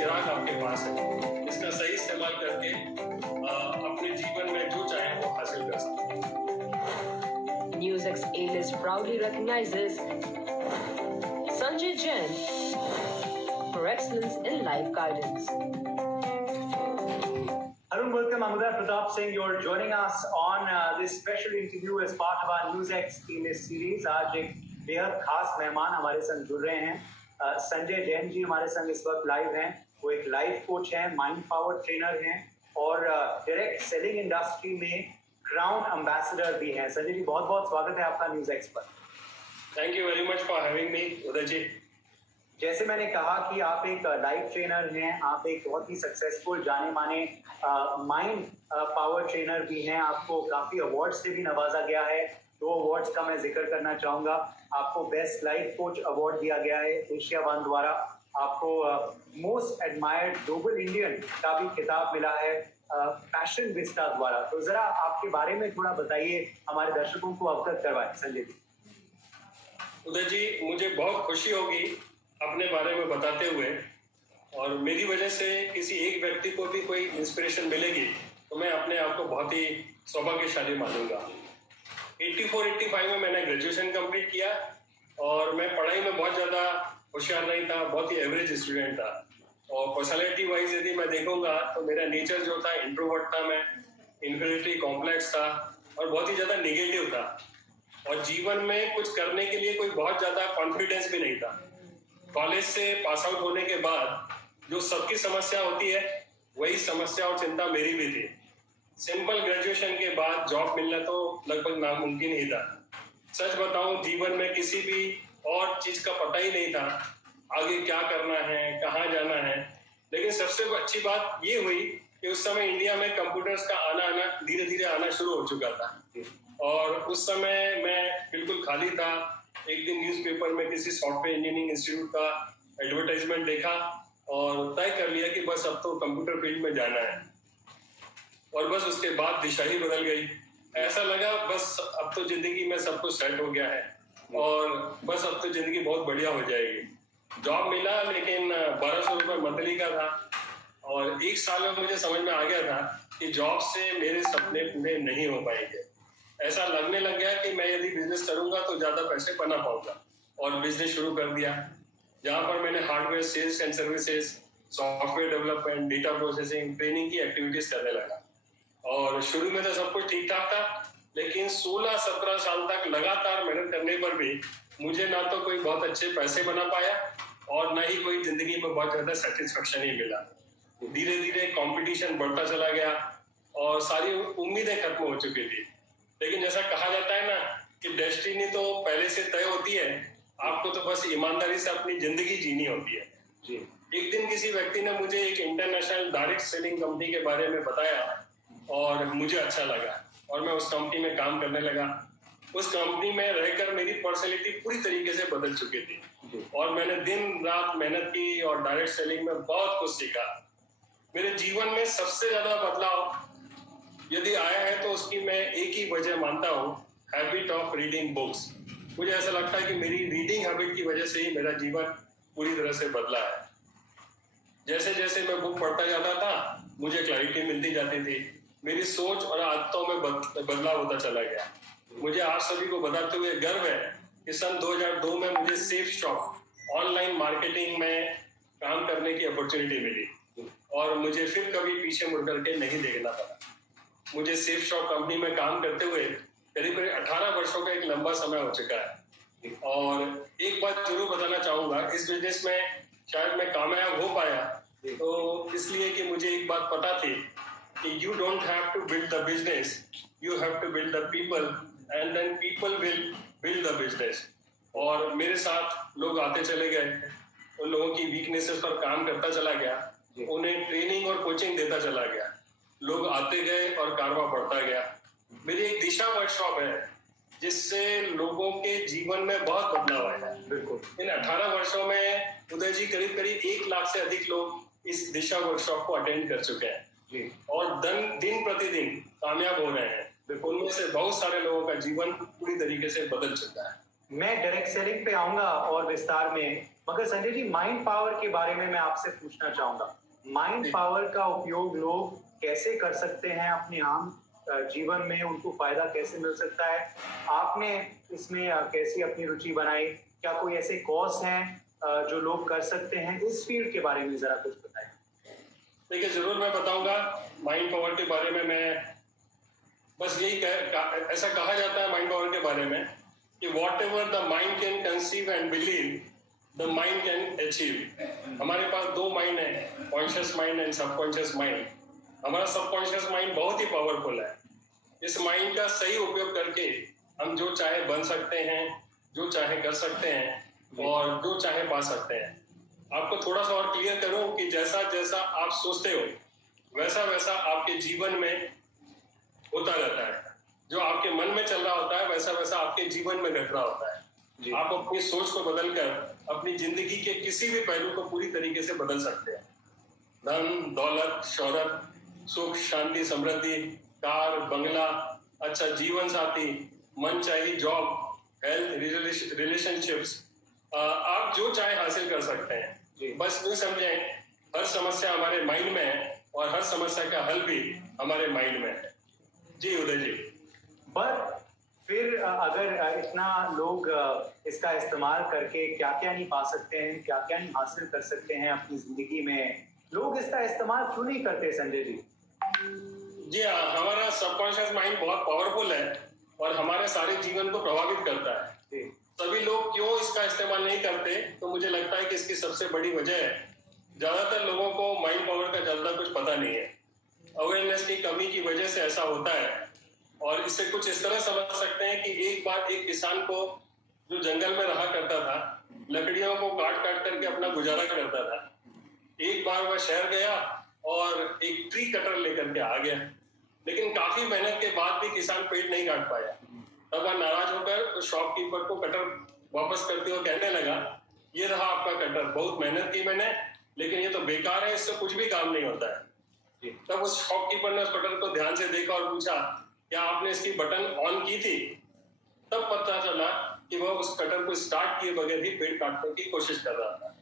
चिराग आपके पास है, इसका सही इस्तेमाल करके अपने जीवन में जो चाहे वो हासिल कर सकते। NewsX A-List proudly recognizes Sanjay Jain for excellence in life guidance. Arun, welcome. I'm Uday Pratap Singh. You're joining us on this special interview as part of our NewsX A-List series. आज एक बेहद खास मेहमान हमारे संग जुड़ रहे हैं। संजय जैन जी हमारे संग इस वक्त लाइव हैं। वो एक लाइफ कोच हैं, माइंड पावर ट्रेनर हैं और डायरेक्ट सेलिंग इंडस्ट्री में क्राउन एम्बेसडर भी हैं। संजय जी, बहुत बहुत स्वागत है आपका न्यूज एक्स पर। Thank you very much for having me Uday ji. जैसे मैंने कहा कि आप एक लाइफ ट्रेनर हैं, आप एक बहुत ही सक्सेसफुल जाने माने माइंड पावर ट्रेनर भी हैं। आपको काफ़ी अवार्ड से भी नवाजा गया है। 2 अवार्ड्स का मैं जिक्र करना चाहूँगा। आपको बेस्ट लाइफ कोच अवार्ड दिया गया है एशिया वन द्वारा। आपको मोस्ट एडमायर्ड ग्लोबल इंडियन का भी खिताब मिला है फैशन विस्टा द्वारा। तो ज़रा आपके बारे में थोड़ा बताइए, हमारे दर्शकों को अवगत करवाएं संजय जी। उदय जी, मुझे बहुत खुशी होगी अपने बारे में बताते हुए, और मेरी वजह से किसी एक व्यक्ति को भी कोई इंस्पिरेशन मिलेगी तो मैं अपने आप को बहुत ही सौभाग्यशाली मानूंगा। 84-85 में मैंने ग्रेजुएशन कंप्लीट किया और मैं पढ़ाई में बहुत ज़्यादा होशियार नहीं था, बहुत ही एवरेज स्टूडेंट था। और पर्सनैलिटी वाइज यदि मैं देखूंगा तो मेरा नेचर जो था इंट्रोवर्ट था, मैं इन्फीरियरिटी कॉम्प्लेक्स था और बहुत ही ज़्यादा निगेटिव था। और जीवन में कुछ करने के लिए कोई बहुत ज़्यादा कॉन्फिडेंस भी नहीं था। कॉलेज से पास आउट होने के बाद जो सबकी समस्या होती है वही समस्या और चिंता मेरी भी थी। सिंपल ग्रेजुएशन के बाद जॉब मिलना तो लगभग नामुमकिन ही था। सच बताऊं, जीवन में किसी भी और चीज का पता ही नहीं था आगे क्या करना है, कहाँ जाना है। लेकिन सबसे अच्छी बात ये हुई कि उस समय इंडिया में कंप्यूटर्स का आना धीरे धीरे आना शुरू हो चुका था और उस समय मैं बिल्कुल खाली था। एक दिन न्यूज़पेपर में किसी सॉफ्टवेयर इंजीनियरिंग इंस्टीट्यूट का एडवर्टाइजमेंट देखा और तय कर लिया कि बस अब तो कंप्यूटर फील्ड में जाना है। और बस उसके बाद दिशा ही बदल गई। ऐसा लगा बस अब तो जिंदगी में सब कुछ सेट हो गया है और बस अब तो जिंदगी बहुत बढ़िया हो जाएगी। जॉब मिला लेकिन 1200 रुपये मंथली का था और 1 साल में मुझे समझ में आ गया था कि जॉब से मेरे सपने पूरे नहीं हो पाएंगे। ऐसा लगने लग गया कि मैं यदि बिजनेस करूंगा तो ज्यादा पैसे बना पाऊंगा और बिजनेस शुरू कर दिया, जहां पर मैंने hardware sales and services, software development, data processing, training की एक्टिविटीज करने लगा। और शुरू में तो सब कुछ ठीक ठाक था, लेकिन 16-17 साल तक लगातार मेहनत करने पर भी मुझे ना तो कोई बहुत अच्छे पैसे बना पाया और ना ही कोई जिंदगी में बहुत ज्यादा सेटिस्फेक्शन ही मिला। धीरे धीरे कंपटीशन बढ़ता चला गया और सारी उम्मीदें खत्म हो चुकी थी। लेकिन जैसा कहा जाता है ना कि डेस्टिनी तो पहले से तय होती है, आपको तो बस ईमानदारी से अपनी जिंदगी जीनी होती है जी। एक दिन किसी व्यक्ति ने मुझे एक इंटरनेशनल डायरेक्ट सेलिंग कंपनी के बारे में बताया और मुझे अच्छा लगा और मैं उस कंपनी में काम करने लगा। उस कंपनी में रहकर मेरी पर्सनैलिटी पूरी तरीके से बदल चुकी थी और मैंने दिन रात मेहनत की और डायरेक्ट सेलिंग में बहुत कुछ सीखा। मेरे जीवन में सबसे ज्यादा बदलाव यदि आया है तो उसकी मैं एक ही वजह मानता हूँ, हैबिट ऑफ रीडिंग बुक्स। मुझे ऐसा लगता है कि मेरी रीडिंग हैबिट की वजह से ही मेरा जीवन पूरी तरह से बदला है। जैसे जैसे मैं बुक पढ़ता जाता था मुझे क्लैरिटी मिलती जाती थी, मेरी सोच और आदतों में बदलाव होता चला गया। मुझे आज सभी को बताते हुए गर्व है कि सन 2002 में मुझे सेफ शॉप ऑनलाइन मार्केटिंग में काम करने की अपॉर्चुनिटी मिली और मुझे फिर कभी पीछे मुड़ करके नहीं देखना पड़ा। मुझे सेफ शॉप कंपनी में काम करते हुए करीब 18 वर्षों का एक लंबा समय हो चुका है। और एक बात जरूर बताना चाहूंगा, इस बिजनेस में शायद मैं कामयाब हो पाया तो इसलिए कि मुझे एक बात पता थी कि you don't have to build the business, you have to build the people and then people will build the business. और मेरे साथ लोग आते चले गए, उन लोगों की वीकनेसेस पर काम करता चला गया, उन्हें ट्रेनिंग और कोचिंग देता चला गया। लोग आते गए और कारवा बढ़ता गया। मेरी एक दिशा वर्कशॉप है जिससे लोगों के जीवन में बहुत बदलाव आया है। बिल्कुल। इन 18 वर्षों में उदय जी करीब 1 लाख से अधिक लोग इस दिशा वर्कशॉप को अटेंड कर चुके हैं और दिन प्रतिदिन कामयाब हो रहे हैं। उनमें से बहुत सारे लोगों का जीवन पूरी तरीके से बदल चुका है। मैं डायरेक्ट सेलिंग पे आऊंगा और विस्तार में, मगर संजय जी माइंड पावर के बारे में मैं आपसे पूछना चाहूंगा। माइंड पावर का उपयोग लोग कैसे कर सकते हैं अपने आम जीवन में, उनको फायदा कैसे मिल सकता है? आपने इसमें कैसी अपनी रुचि बनाई? क्या कोई ऐसे कोर्स हैं जो लोग कर सकते हैं? इस फील्ड के बारे में जरा कुछ बताएं। देखिए, जरूर मैं बताऊंगा। माइंड पावर के बारे में मैं बस यही ऐसा कहा जाता है माइंड पावर के बारे में कि what ever the mind can conceive and believe the mind can achieve. हमारे पास दो माइंड है, conscious mind and subconscious mind. हमारा सबकॉन्शियस माइंड बहुत ही पावरफुल है। इस माइंड का सही उपयोग करके हम जो चाहे बन सकते हैं, जो चाहे कर सकते हैं और जो चाहे पा सकते हैं। आपको थोड़ा सा और क्लियर करूं कि जैसा जैसा आप सोचते हो वैसा वैसा आपके जीवन में होता रहता है। जो आपके मन में चल रहा होता है वैसा वैसा आपके जीवन में घट रहा होता है। आप अपनी सोच को बदलकर अपनी जिंदगी के किसी भी पहलू को पूरी तरीके से बदल सकते हैं। धन, दौलत, शोहरत, सुख, शांति, समृद्धि, कार, बंगला, अच्छा जीवन साथी, मन चाहिए जॉब, हेल्थ, रिलेशनशिप्स, आप जो चाहे हासिल कर सकते हैं। बस यूं समझें, हर समस्या हमारे माइंड में है और हर समस्या का हल भी हमारे माइंड में है। जी उदय जी। पर फिर अगर इतना लोग इसका इस्तेमाल करके क्या क्या नहीं पा सकते हैं, क्या क्या नहीं हासिल कर सकते हैं अपनी जिंदगी में, लोग इसका इस्तेमाल क्यों नहीं करते संजय जी? जी हाँ, हमारा सबकॉन्शियस माइंड बहुत पावरफुल है और हमारे सारे जीवन को प्रभावित करता है। सभी लोग क्यों इसका इस्तेमाल नहीं करते, तो मुझे लगता है कि इसकी सबसे बड़ी वजह है ज्यादातर लोगों को माइंड पावर का ज्यादा कुछ पता नहीं है। अवेयरनेस की कमी की वजह से ऐसा होता है। और इससे कुछ इस तरह समझ सकते हैं कि एक बार एक किसान को जो जंगल में रहा करता था, लकड़ियों को काट काट करके अपना गुजारा करता था, एक बार वह शहर गया और एक ट्री कटर लेकर के आ गया। लेकिन काफी मेहनत के बाद भी किसान पेड़ नहीं काट पाया। तब वह नाराज होकर शॉपकीपर को कटर वापस करते हुए कहने लगा, ये रहा आपका कटर, बहुत मेहनत की मैंने, लेकिन ये तो बेकार है, इससे कुछ भी काम नहीं होता है। तब उस शॉपकीपर ने उस कटर को ध्यान से देखा और पूछा, क्या आपने इसकी बटन ऑन की थी? तब पता चला कि वह उस कटर को स्टार्ट किए बगैर ही पेड़ काटने की कोशिश कर रहा था।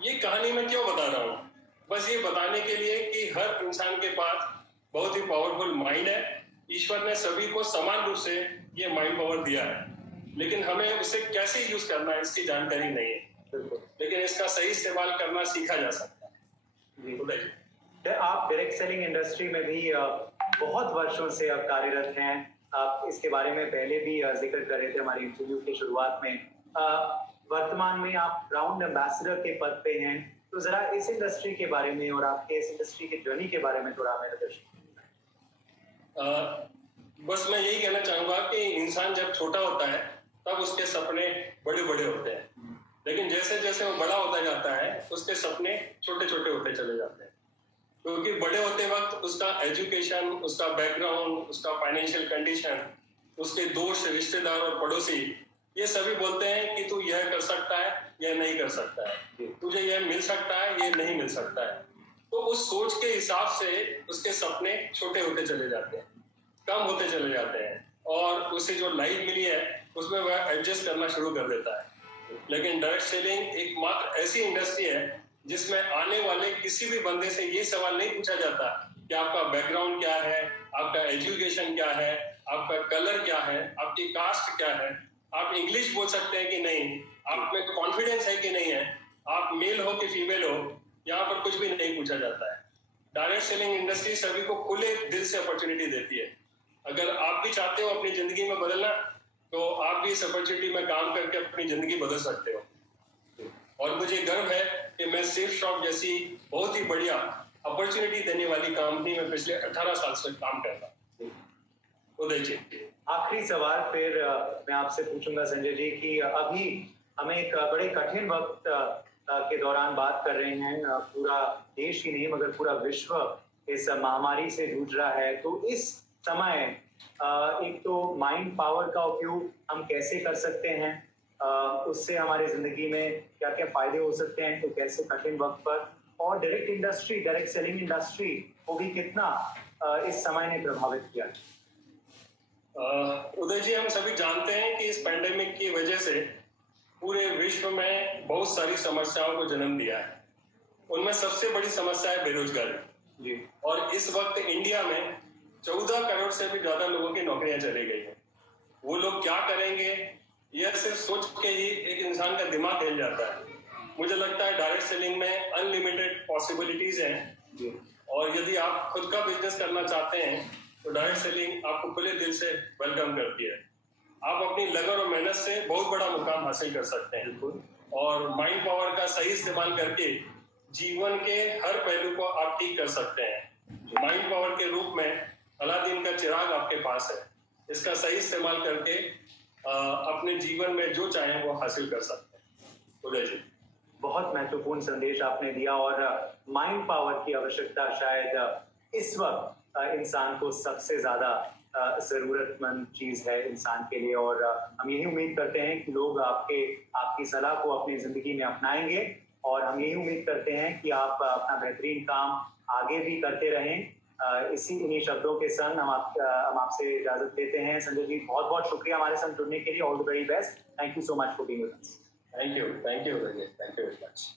ये कहानी मैं क्यों बता रहा हूँ? बस ये बताने के लिए कि हर इंसान के पास बहुत ही पावरफुल माइंड है। ईश्वर ने सभी को समान रूप से ये माइंड पावर दिया है, लेकिन हमें उसे कैसे यूज करना है इसकी जानकारी नहीं है। लेकिन इसका सही इस्तेमाल करना सीखा जा सकता है। आप डायरेक्ट सेलिंग इंडस्ट्री में भी बहुत वर्षों से अब कार्यरत हैं। आप इसके बारे में पहले भी जिक्र कर रहे थे हमारी इंटरव्यू की शुरुआत में। वर्तमान में आप ब्रांड एम्बेसडर के पद पे हैं, तो जरा इस इंडस्ट्री के बारे में और आपके इस इंडस्ट्री की जर्नी के बारे में थोड़ा मेरा दर्शन। बस मैं यही कहना चाहूंगा कि इंसान जब छोटा होता है तब उसके सपने बड़े बड़े होते हैं, लेकिन जैसे जैसे वो बड़ा होता जाता है उसके सपने छोटे छोटे होते चले जाते हैं। क्योंकि बड़े होते वक्त उसका एजुकेशन, उसका बैकग्राउंड, उसका फाइनेंशियल कंडीशन, उसके दोस्त, रिश्तेदार और पड़ोसी ये सभी बोलते हैं कि तू यह कर सकता है, यह नहीं कर सकता है, तुझे यह मिल सकता है, यह नहीं मिल सकता है। तो उस सोच के हिसाब से उसके सपने छोटे होते चले जाते हैं, कम होते चले जाते हैं, और उसे जो लाइफ मिली है उसमें वह एडजस्ट करना शुरू कर देता है। लेकिन डायरेक्ट सेलिंग एकमात्र ऐसी इंडस्ट्री है जिसमें आने वाले किसी भी बंदे से ये सवाल नहीं पूछा जाता कि आपका बैकग्राउंड क्या है, आपका एजुकेशन क्या है, आपका कलर क्या है, आपकी कास्ट क्या है, आप इंग्लिश बोल सकते हैं कि नहीं, आप में कॉन्फिडेंस है कि नहीं है, आप मेल हो कि फीमेल हो, यहाँ पर कुछ भी नहीं पूछा जाता है। डायरेक्ट सेलिंग इंडस्ट्री सभी को खुले दिल से अपॉर्चुनिटी देती है। अगर आप भी चाहते हो अपनी जिंदगी में बदलना, तो आप भी इस अपॉर्चुनिटी में काम करके अपनी जिंदगी बदल सकते हो। और मुझे गर्व है कि मैं सेफ शॉप जैसी बहुत ही बढ़िया अपॉर्चुनिटी देने वाली कंपनी में पिछले 18 साल से काम कर रहा हूँ। उदय जी, आखिरी सवाल फिर मैं आपसे पूछूंगा संजय जी कि अभी हमें एक बड़े कठिन वक्त के दौरान बात कर रहे हैं। पूरा देश ही नहीं मगर पूरा विश्व इस महामारी से जूझ रहा है। तो इस समय एक तो माइंड पावर का उपयोग हम कैसे कर सकते हैं, उससे हमारी जिंदगी में क्या क्या फायदे हो सकते हैं, तो कैसे कठिन वक्त पर, और डायरेक्ट सेलिंग इंडस्ट्री को भी कितना इस समय ने प्रभावित किया। उदय जी, हम सभी जानते हैं कि इस पैंडेमिक की वजह से पूरे विश्व में बहुत सारी समस्याओं को जन्म दिया है। उनमें सबसे बड़ी समस्या है बेरोजगारी जी। और इस वक्त इंडिया में 14 करोड़ से भी ज्यादा लोगों की नौकरियां चली गई हैं। वो लोग क्या करेंगे, यह सिर्फ सोच के ही एक इंसान का दिमाग हिल जाता है। मुझे लगता है डायरेक्ट सेलिंग में अनलिमिटेड पॉसिबिलिटीज हैं जी। और यदि आप खुद का बिजनेस करना चाहते हैं तो डायरेक्ट सेलिंग आपको खुले दिल से वेलकम करती है। आप अपनी लगन और मेहनत से बहुत बड़ा मुकाम हासिल कर सकते हैं बिल्कुल। और माइंड पावर का सही इस्तेमाल करके जीवन के हर पहलू को आप ठीक कर सकते हैं। माइंड पावर के रूप में अलादीन का चिराग आपके पास है। इसका सही इस्तेमाल करके अपने जीवन में जो चाहें वो हासिल कर सकते हैं। उदय जी, बहुत महत्वपूर्ण संदेश आपने दिया और माइंड पावर की आवश्यकता शायद इस वक्त इंसान को सबसे ज्यादा जरूरतमंद चीज है इंसान के लिए। और हम यही उम्मीद करते हैं कि लोग आपकी सलाह को अपनी जिंदगी में अपनाएंगे और हम यही उम्मीद करते हैं कि आप अपना बेहतरीन काम आगे भी करते रहें। इन्हीं शब्दों के संग हम आपसे इजाजत लेते हैं। संजय जी, बहुत बहुत शुक्रिया हमारे संग जुड़ने के लिए। All the very best. Thank you so much for being with us. Thank you Uday ji, thank you very much.